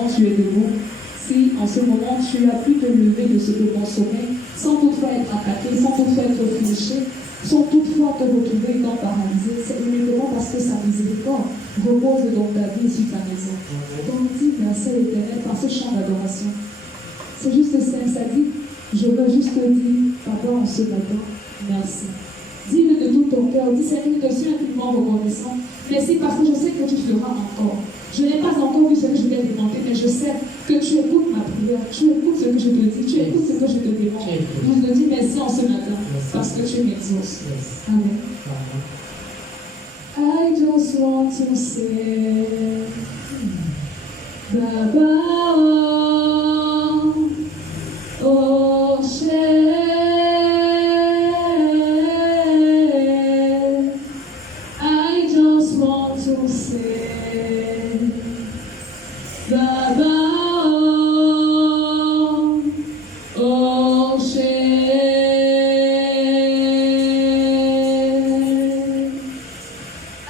moment tu es debout, si en ce moment tu as pu te lever de ce bon sommeil, sans toutefois être attaqué, sans toutefois être fléché, sans toutefois te retrouver comme paralysé, c'est uniquement parce que sa miséricorde repose dans ta vie sur ta maison. Donc dis merci à l'Éternel par ce chant d'adoration. C'est juste simple, ça dit, je veux juste te dire, papa, en ce matin, merci. Dis-le de tout ton cœur, dis Seigneur, je suis infiniment reconnaissant. Merci parce que je sais que tu feras encore. Je n'ai pas encore vu ce que je vais demander, mais je sais que tu écoutes ma prière, tu écoutes ce que je te dis, tu écoutes ce que je te demande. Je te dis merci en ce matin, parce que tu m'exauces. Amen. I just want to say, Baba, oh, I just want to say, Baba, oh,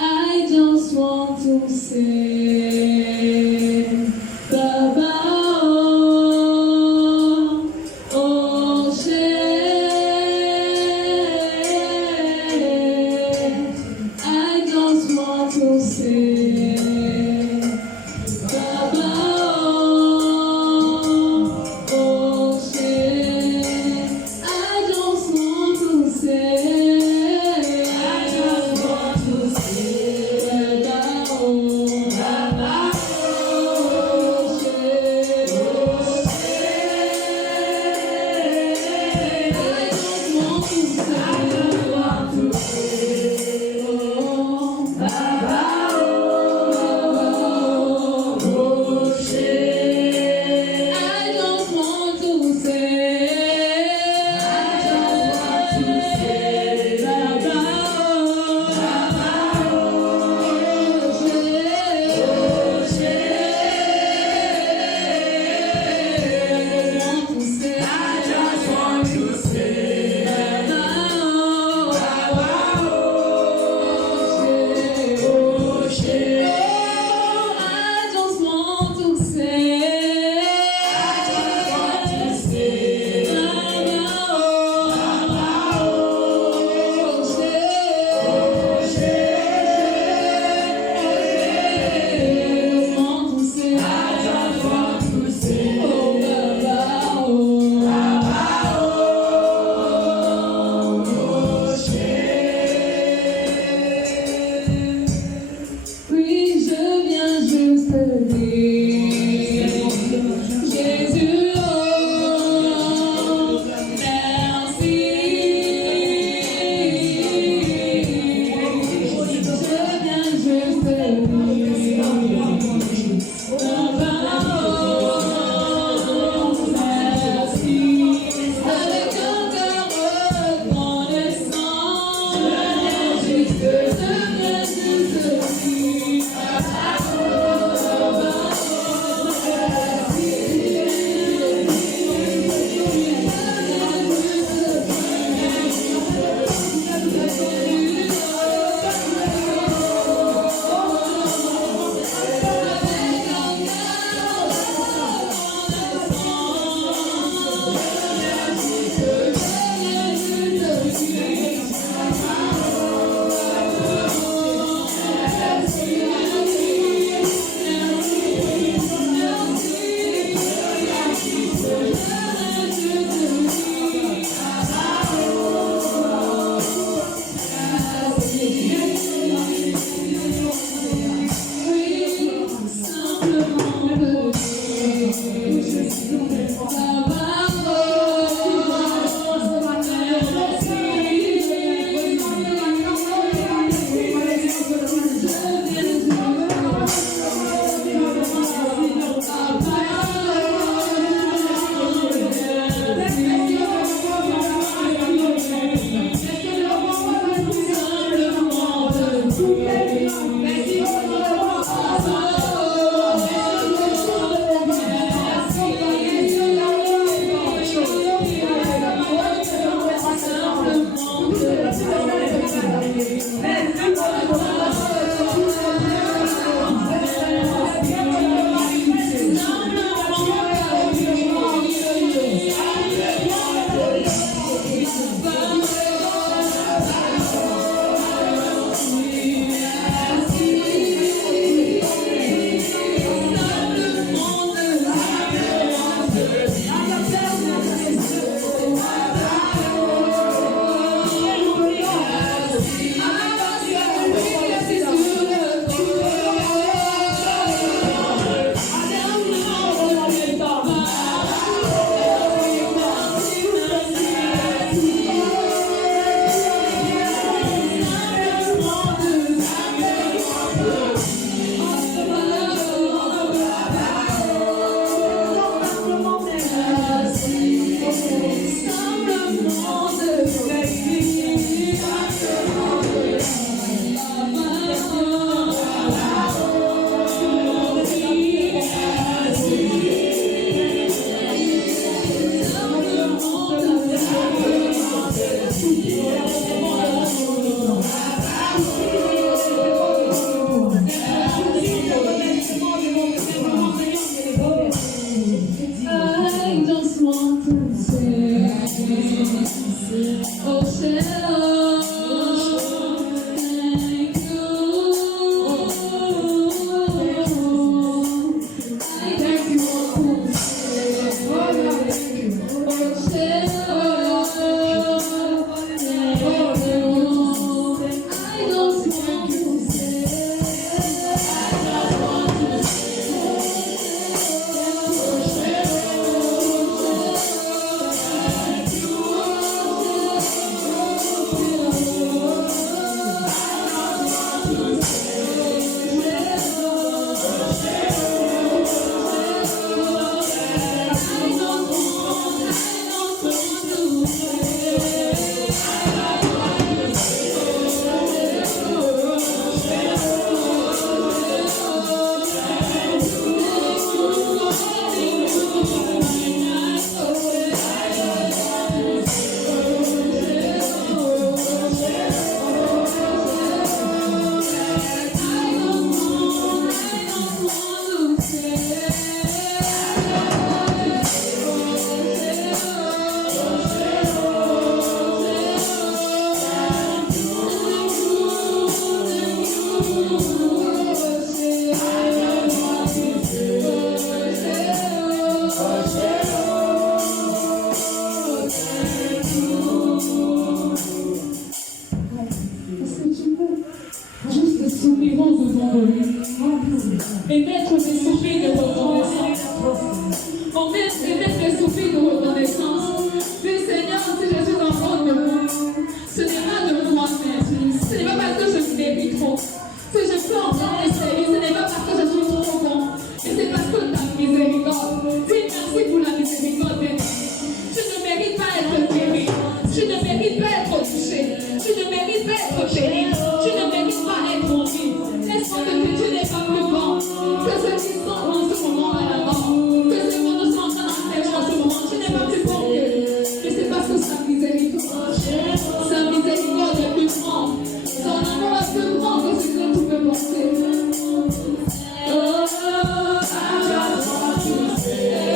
I just want to say, Baba. soupirons devant lui et mettre des soupirs de reconnaissance. On met des soupirs de reconnaissance. Mais Seigneur, si je suis en front de vous, ce n'est pas de moi-même. Ce n'est pas parce que je mérite trop. Que je peux encore essayer. Ce n'est pas parce que je suis trop bon. Mais c'est parce que ta miséricorde. Dis merci pour la miséricorde. Tu ne mérites pas être guéri. Tu ne mérites pas être touché. Tu ne mérites pas être béni. Tu ne mérites pas être en vie. Laisse-moi te dire que tu n'es pas plus bon que ceux qui sont en ce moment à l'avant. Que ceux qui sont en train de faire en ce moment. Tu n'es pas plus bon que eux. Mais c'est parce que sa miséricorde est plus grande. Son amour est plus grand que ce que tu peux penser. Oh, I just want to say.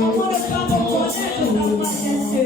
Comment ne pas reconnaître ta majesté?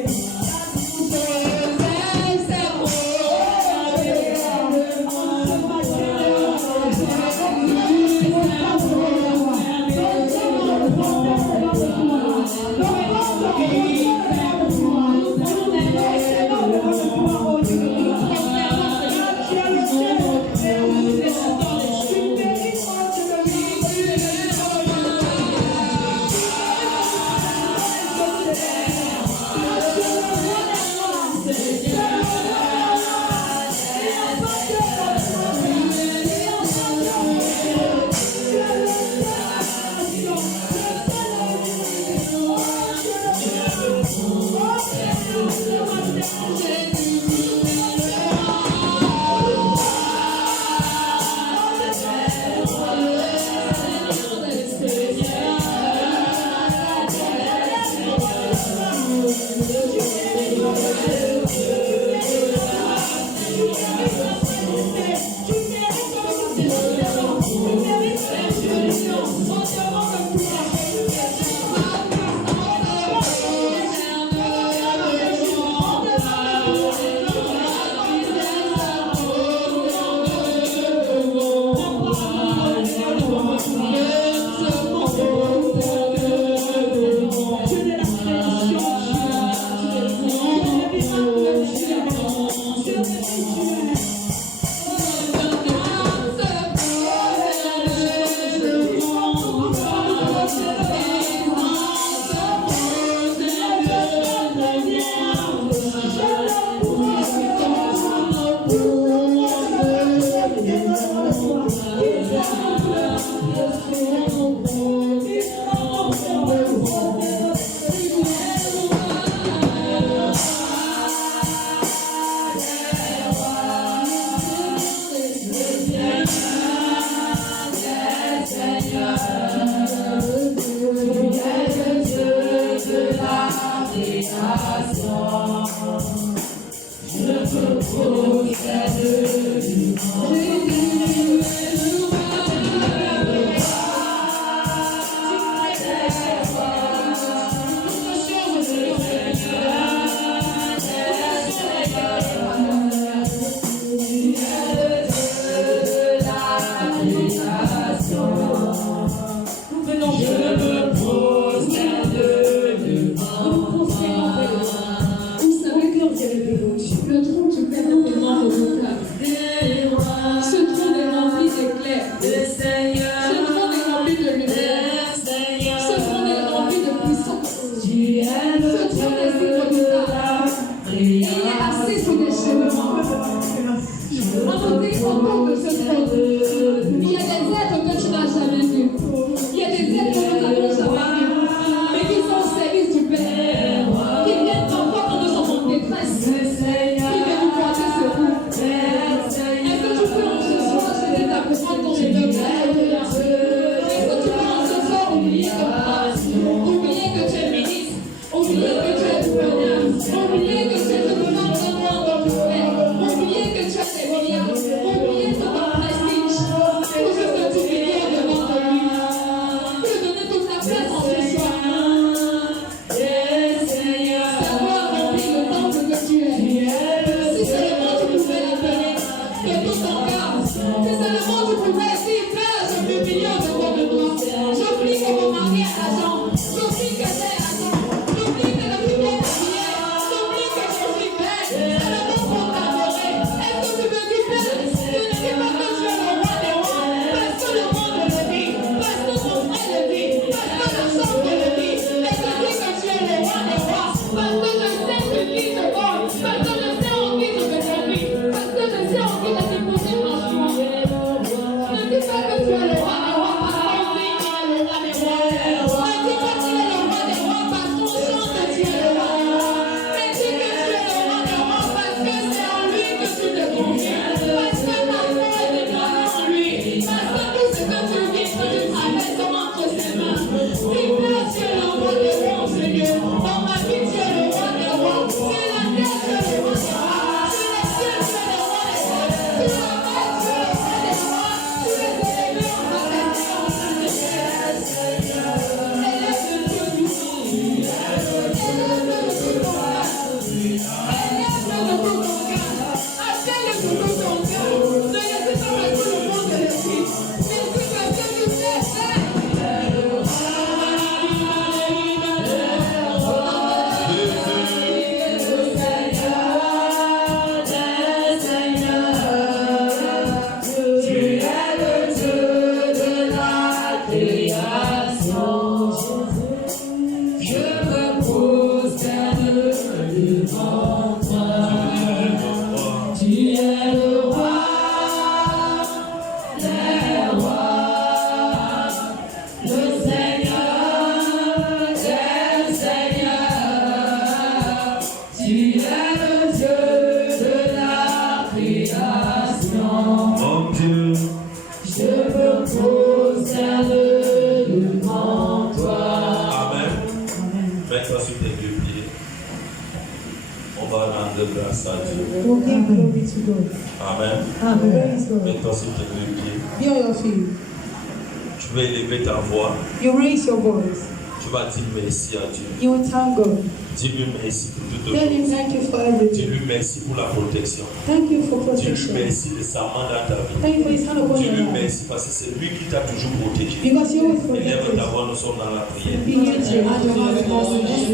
Tu vas élever ta voix. You raise your voice. Tu vas dire merci à Dieu. You will thank God. Dis-lui merci pour toutes Tell him choses. thank you for everything. Dis-lui merci pour la protection. Thank you for Dis-lui protection. merci de sa main dans ta vie. Thank you for his hand upon Dis-lui your life. merci parce que c'est lui qui t'a toujours protégé. Because you always Élève protect ta us. voix, nous sommes dans la prière. Be here to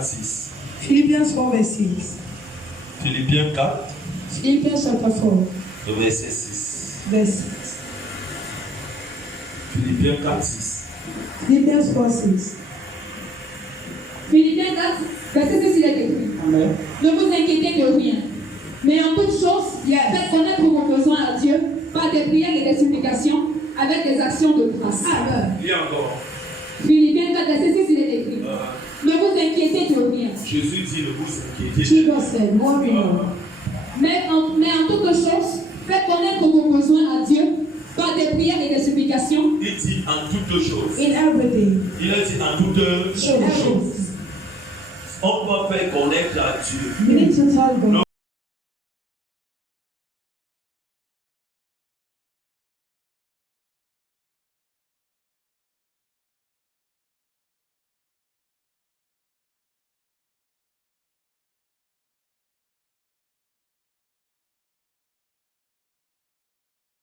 4, 6. Philippians 4 verse 6. Philippiens 4, Philippians chapter 4 le verset 6. verse 6. Philippiens 4, 6. Philippians 4 6. Philippiens 4, verset 6, il est écrit. Amen. Ne vous inquiétez de rien, mais en toute chose, faites connaître vos besoins à Dieu par des prières et des supplications avec des actions de grâce. Amen. Lis encore. Philippiens 4, verset 6, il est écrit. Ne vous inquiétez de rien, Jésus dit ne vous inquiétez. Jesus said, worry not. mais en toute chose, faites connaître vos besoins à Dieu par des prières et des supplications. Il dit en toutes choses. In everything. Il a dit en toutes choses. Everything. On doit faire connaître à Dieu We need to tell God.